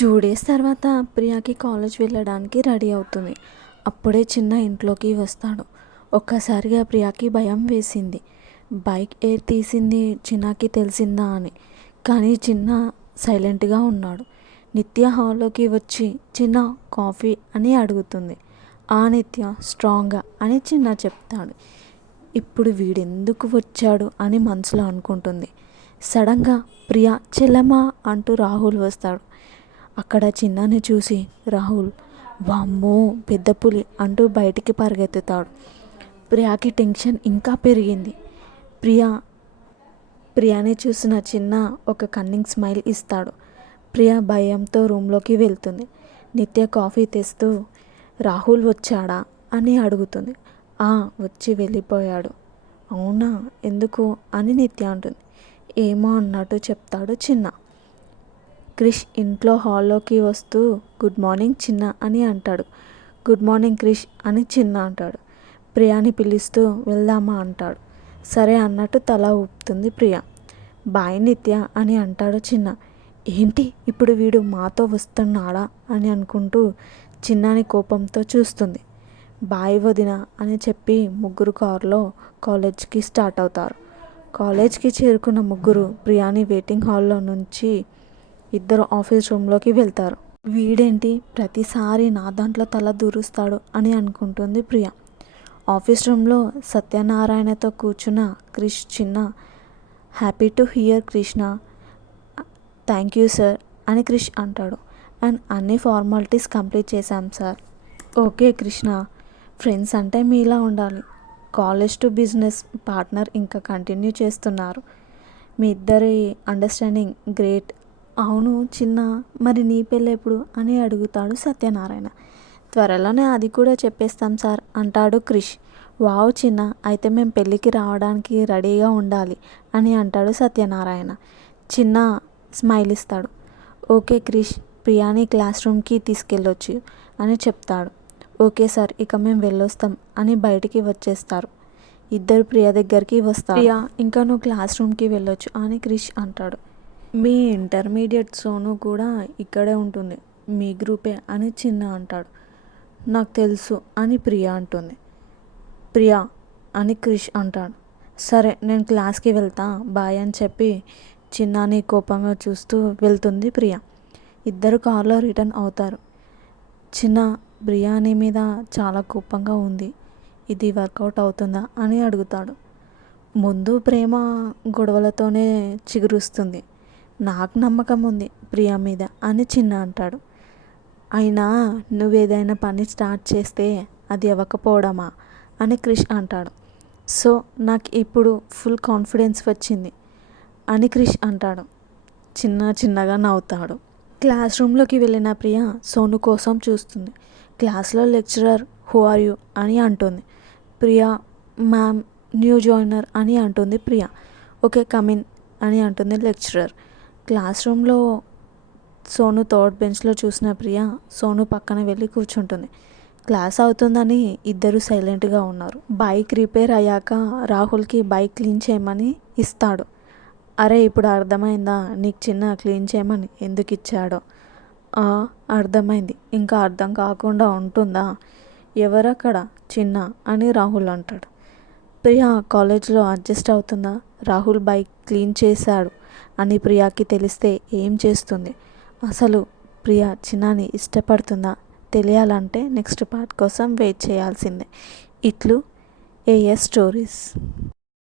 2 days తర్వాత ప్రియాకి college వెళ్ళడానికి ready అవుతుంది. అప్పుడే చిన్న ఇంట్లోకి వస్తాడు. ఒక్కసారిగా ప్రియాకి భయం వేసింది. బైక్ ఎయిర్ తీసింది చిన్నకి తెలిసిందా అని. కానీ చిన్న సైలెంట్గా ఉన్నాడు. నిత్య హాల్లోకి వచ్చి చిన్న కాఫీ అని అడుగుతుంది. ఆ నిత్య స్ట్రాంగ్గా అని చిన్న చెప్తాడు. ఇప్పుడు వీడెందుకు వచ్చాడు అని మనసులో అనుకుంటుంది. సడన్గా ప్రియా చెల్లమ్మా అంటూ రాహుల్ వస్తాడు. అక్కడ చిన్నాని చూసి రాహుల్ వామ్మో పెద్ద పులి అంటూ బయటికి పరిగెత్తుతాడు. ప్రియాకి టెన్షన్ ఇంకా పెరిగింది. ప్రియాని చూసిన చిన్న ఒక కన్నింగ్ స్మైల్ ఇస్తాడు. ప్రియా భయంతో రూమ్లోకి వెళ్తుంది. నిత్య కాఫీ తెస్తూ రాహుల్ వచ్చాడా అని అడుగుతుంది. వచ్చి వెళ్ళిపోయాడు. అవునా ఎందుకు అని నిత్య అంటుంది. ఏమో అన్నట్టు చెప్తాడు చిన్న. క్రిష్ ఇంట్లో హాల్లోకి వస్తూ గుడ్ మార్నింగ్ చిన్న అని అంటాడు. గుడ్ మార్నింగ్ క్రిష్ అని చిన్న అంటాడు. ప్రియాని పిలుస్తూ వెళ్దామా అంటాడు. సరే అన్నట్టు తల ఊపుతుంది ప్రియా. బాయ్ నిత్య అని అంటాడు చిన్న. ఏంటి ఇప్పుడు వీడు మాతో వస్తున్నాడా అని అనుకుంటూ చిన్నాని కోపంతో చూస్తుంది. బాయ్ వదిన అని చెప్పి ముగ్గురు కారులో కాలేజ్కి స్టార్ట్ అవుతారు. కాలేజ్కి చేరుకున్న ముగ్గురు ప్రియాని వెయిటింగ్ హాల్లో నుంచి ఇద్దరు ఆఫీస్ రూమ్లోకి వెళ్తారు. వీడేంటి ప్రతిసారి నా దాంట్లో తల దూరుస్తాడు అని అనుకుంటుంది ప్రియ. ఆఫీస్ రూమ్లో సత్యనారాయణతో కూర్చున్న క్రిష్ చిన్న happy to hear Krishna thank you sir అని క్రిష్ అంటాడు. అండ్ అన్ని ఫార్మాలిటీస్ కంప్లీట్ చేశాం సార్. ఓకే కృష్ణ, ఫ్రెండ్స్ అంటే మీలా ఉండాలి. కాలేజ్ టు బిజినెస్ పార్ట్నర్ ఇంకా కంటిన్యూ చేస్తున్నారు. మీ ఇద్దరి అండర్స్టాండింగ్ గ్రేట్. అవును చిన్న, మరి నీ పెళ్ళి ఎప్పుడు అని అడుగుతాడు సత్యనారాయణ. త్వరలోనే అది కూడా చెప్పేస్తాం సార్ అంటాడు క్రిష్. వావ్ చిన్న, అయితే మేము పెళ్ళికి రావడానికి రెడీగా ఉండాలి అని అంటాడు సత్యనారాయణ. చిన్న స్మైల్ ఇస్తాడు. ఓకే క్రిష్, ప్రియాని క్లాస్ రూమ్కి తీసుకెళ్ళొచ్చు అని చెప్తాడు. ఓకే సార్, ఇక మేము వెళ్ళొస్తాం అని బయటికి వచ్చేస్తారు. ఇద్దరు ప్రియ దగ్గరికి వస్తారు. ప్రియా ఇంకా నువ్వు క్లాస్ రూమ్కి వెళ్ళొచ్చు అని క్రిష్ అంటాడు. మీ ఇంటర్మీడియట్ సోను కూడా ఇక్కడే ఉంటుంది, మీ గ్రూపే అని చిన్న అంటాడు. నాకు తెలుసు అని ప్రియా అంటుంది. ప్రియా అని క్రిష్ అంటాడు. సరే నేను క్లాస్కి వెళ్తా బాయ్ అని చెప్పి చిన్నాని కోపంగా చూస్తూ వెళ్తుంది ప్రియా. ఇద్దరు కారులో రిటర్న్ అవుతారు. చిన్న బిర్యానీ మీద చాలా కోపంగా ఉంది. ఇది వర్కౌట్ అవుతుందా అని అడుగుతాడు. ముందు ప్రేమ గొడవలతోనే చిగురుస్తుంది, నాకు నమ్మకం ఉంది ప్రియా మీద అని చిన్న అంటాడు. అయినా నువ్వేదైనా పని స్టార్ట్ చేస్తే అది అవ్వకపోవడమా అని క్రిష్ అంటాడు. సో నాకు ఇప్పుడు ఫుల్ కాన్ఫిడెన్స్ వచ్చింది అని క్రిష్ అంటాడు. చిన్నగా నవ్వుతాడు. క్లాస్ రూమ్లోకి వెళ్ళిన ప్రియా సోను కోసం చూస్తుంది. క్లాస్లో లెక్చరర్ హూ ఆర్ యూ అని అంటుంది. ప్రియా మ్యామ్ న్యూ జాయినర్ అని అంటుంది ప్రియా. ఓకే కమిన్ అని అంటుంది లెక్చరర్. క్లాస్ రూమ్లో సోను థర్డ్ బెంచ్లో చూసిన ప్రియా సోను పక్కన వెళ్ళి కూర్చుంటుంది. క్లాస్ అవుతుందని ఇద్దరు సైలెంట్గా ఉన్నారు. బైక్ రిపేర్ అయ్యాక రాహుల్కి బైక్ క్లీన్ చేయమని ఇస్తాడు. అరే ఇప్పుడు అర్థమైందా నీకు చిన్న క్లీన్ చేయమని ఎందుకు ఇచ్చాడో? అర్థమైంది, ఇంకా అర్థం కాకుండా ఉంటుందా? ఎవరక్కడ చిన్న అని రాహుల్ అంటాడు. ప్రియా కాలేజ్లో అడ్జస్ట్ అవుతుందా? రాహుల్ బైక్ క్లీన్ చేశాడు అని ప్రియాకి తెలిస్తే ఏం చేస్తుంది? అసలు ప్రియా చిన్నాని ఇష్టపడుతుందా? తెలియాలంటే నెక్స్ట్ పార్ట్ కోసం వెయిట్ చేయాల్సిందే. ఇట్లు ఏఎస్ స్టోరీస్.